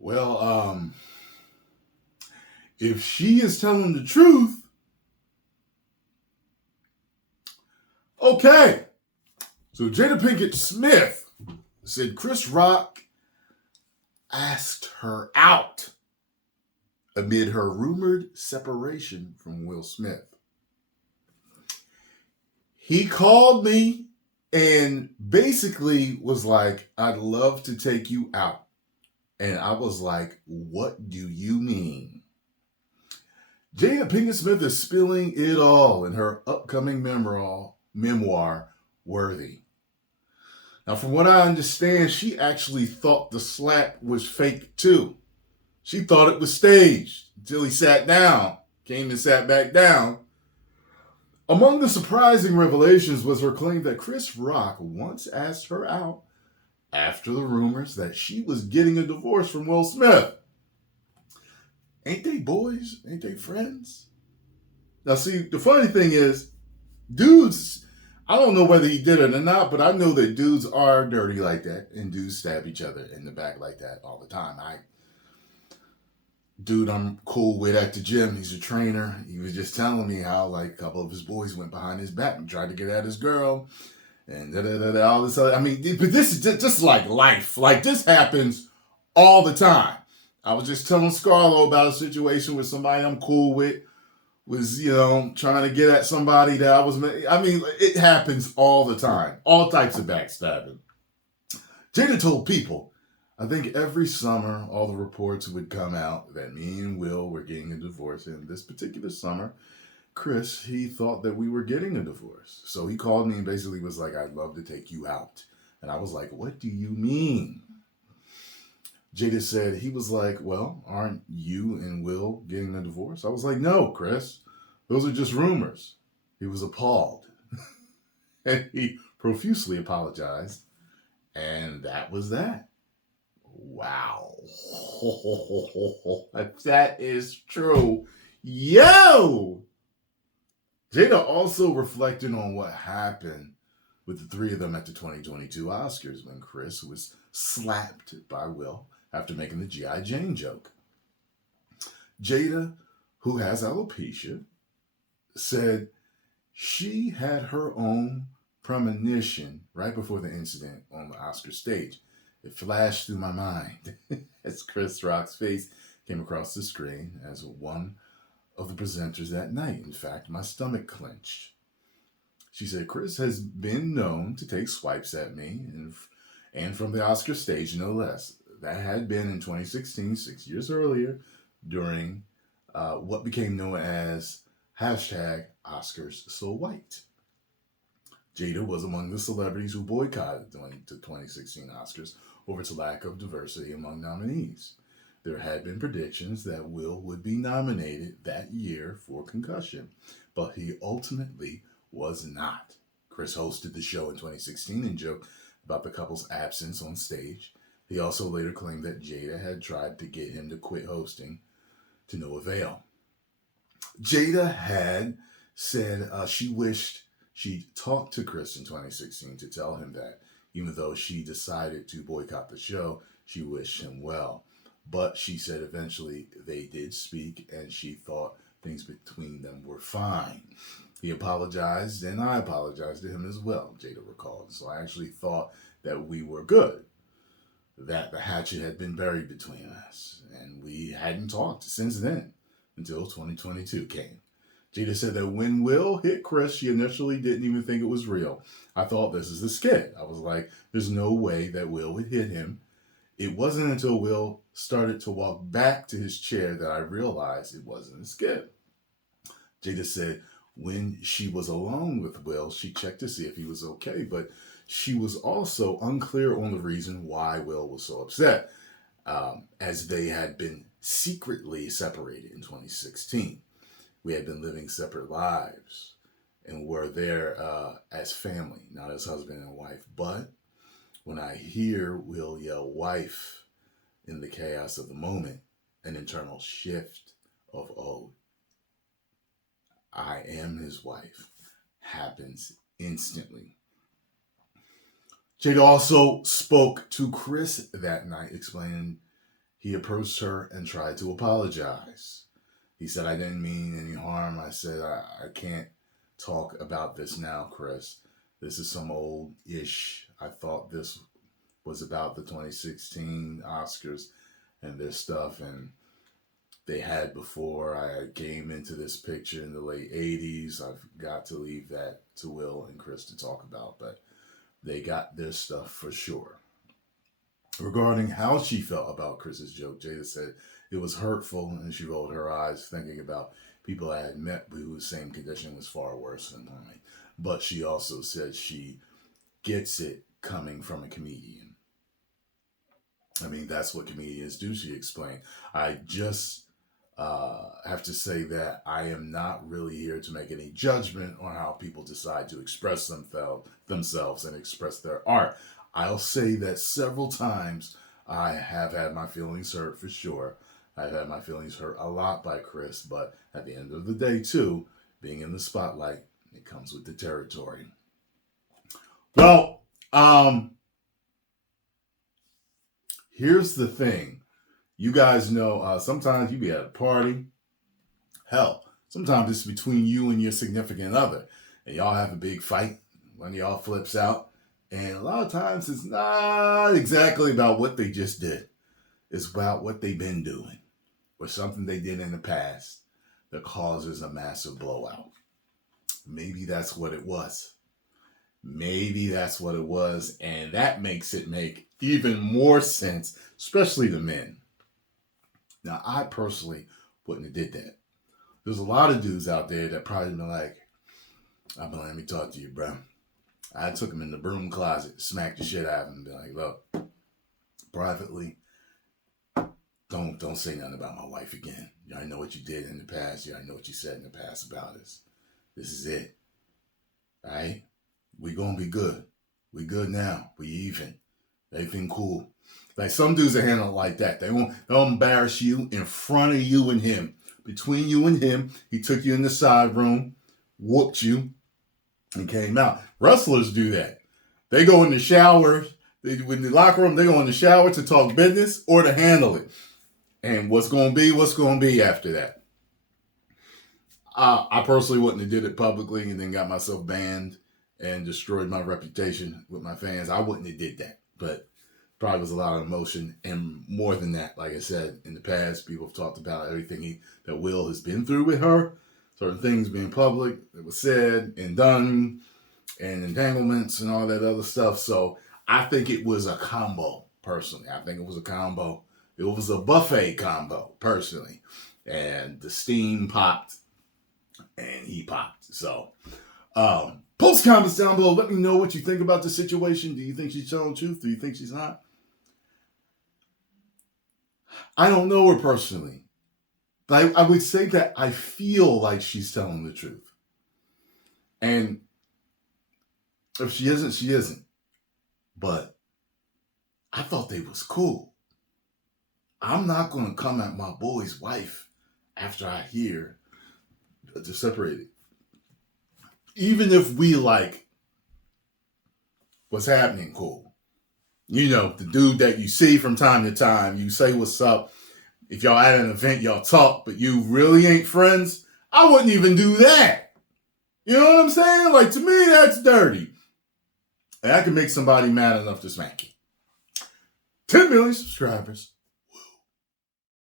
Well, if she is telling the truth, okay. So Jada Pinkett Smith said Chris Rock asked her out amid her rumored separation from Will Smith. He called me and basically was like, I'd love to take you out. And I was like, what do you mean? Jada Pinkett Smith is spilling it all in her upcoming memoir, Worthy. Now, from what I understand, she actually thought the slap was fake too. She thought it was staged until he sat down, came and sat back down. Among the surprising revelations was her claim that Chris Rock once asked her out after the rumors that she was getting a divorce from Will Smith. Ain't they boys? Ain't they friends? Now, see, the funny thing is, dudes, I don't know whether he did it or not, but I know that dudes are dirty like that, and dudes stab each other in the back like that all the time. Dude I'm cool with at the gym, he's a trainer. He was just telling me how, like, a couple of his boys went behind his back and tried to get at his girl, and all this other. I mean, but this is just like life. Like, this happens all the time. I was just telling Scarlo about a situation with somebody I'm cool with was, trying to get at somebody that it happens all the time. All types of backstabbing. Jada told People, I think every summer all the reports would come out that me and Will were getting a divorce. And this particular summer, Chris, he thought that we were getting a divorce. So he called me and basically was like, I'd love to take you out. And I was like, what do you mean? Jada said, he was like, well, aren't you and Will getting a divorce? I was like, no, Chris, those are just rumors. He was appalled. And he profusely apologized. And that was that. Wow. If that is true, yo! Jada also reflected on what happened with the three of them at the 2022 Oscars when Chris was slapped by Will after making the G.I. Jane joke. Jada, who has alopecia, said she had her own premonition right before the incident on the Oscar stage. It flashed through my mind as Chris Rock's face came across the screen as one of the presenters that night. In fact, my stomach clenched. She said, Chris has been known to take swipes at me, and from the Oscar stage, no less. That had been in 2016, 6 years earlier, during what became known as #OscarsSoWhite. Jada was among the celebrities who boycotted the 2016 Oscars over its lack of diversity among nominees. There had been predictions that Will would be nominated that year for Concussion, but he ultimately was not. Chris hosted the show in 2016 and joked about the couple's absence on stage. He also later claimed that Jada had tried to get him to quit hosting, to no avail. Jada had said she wished she'd talked to Chris in 2016 to tell him that, even though she decided to boycott the show, she wished him well. But she said eventually they did speak, and she thought things between them were fine. He apologized, and I apologized to him as well, Jada recalled. So I actually thought that we were good, that the hatchet had been buried between us, and we hadn't talked since then until 2022 came. Jada said that when Will hit Chris, she initially didn't even think it was real. I thought, this is a skit. I was like, there's no way that Will would hit him. It wasn't until Will started to walk back to his chair that I realized it wasn't a skit. Jada said when she was alone with Will, she checked to see if he was okay, but she was also unclear on the reason why Will was so upset, as they had been secretly separated in 2016. We had been living separate lives and were there as family, not as husband and wife. But when I hear Will yell wife in the chaos of the moment, an internal shift of, oh, I am his wife, happens instantly. Jada also spoke to Chris that night, explaining he approached her and tried to apologize. He said, I didn't mean any harm. I said, I can't talk about this now, Chris. This is some old ish. I thought this was about the 2016 Oscars and this stuff. And they had before I came into this picture in the late 80s. I've got to leave that to Will and Chris to talk about. But they got their stuff for sure. Regarding how she felt about Chris's joke, Jada said it was hurtful, and she rolled her eyes, thinking about people I had met whose same condition was far worse than mine. But she also said she gets it coming from a comedian. I mean, that's what comedians do, she explained. I just have to say that I am not really here to make any judgment on how people decide to express themselves and express their art. I'll say that several times I have had my feelings hurt for sure. I've had my feelings hurt a lot by Chris, but at the end of the day, too, being in the spotlight, it comes with the territory. Well, here's the thing. You guys know sometimes you be at a party. Hell, sometimes it's between you and your significant other, and y'all have a big fight. One of y'all flips out. And a lot of times it's not exactly about what they just did. It's about what they've been doing or something they did in the past that causes a massive blowout. Maybe that's what it was. Maybe that's what it was. And that makes it make even more sense, especially the men. Now, I personally wouldn't have did that. There's a lot of dudes out there that probably been like, let me talk to you, bro. I took him in the broom closet, smacked the shit out of him, and be like, look, privately, don't say nothing about my wife again. You already know what you did in the past. You already know what you said in the past about us. This is it. All right? We gonna be good. We good now. We even. Everything cool. Like some dudes are handling it like that. They'll embarrass you in front of you and him. Between you and him, he took you in the side room, whooped you, and came out. Wrestlers do that. They go in the shower, in the locker room, they go in the shower to talk business or to handle it. And what's going to be after that. I personally wouldn't have did it publicly and then got myself banned and destroyed my reputation with my fans. I wouldn't have did that. But probably was a lot of emotion. And more than that, like I said, in the past, people have talked about everything that Will has been through with her. Certain things being public that was said and done and entanglements and all that other stuff. So I think it was a combo, personally. I think it was a combo. It was a buffet combo, personally. And the steam popped and he popped. So post comments down below. Let me know what you think about the situation. Do you think she's telling the truth? Do you think she's not? I don't know her personally. But I would say that I feel like she's telling the truth. And if she isn't, she isn't. But I thought they was cool. I'm not going to come at my boy's wife after I hear they're separated. Even if we like what's happening, cool. You know, the dude that you see from time to time, you say what's up. If y'all at an event, y'all talk, but you really ain't friends, I wouldn't even do that. You know what I'm saying? Like, to me, that's dirty. And I can make somebody mad enough to smack you. 10 million subscribers.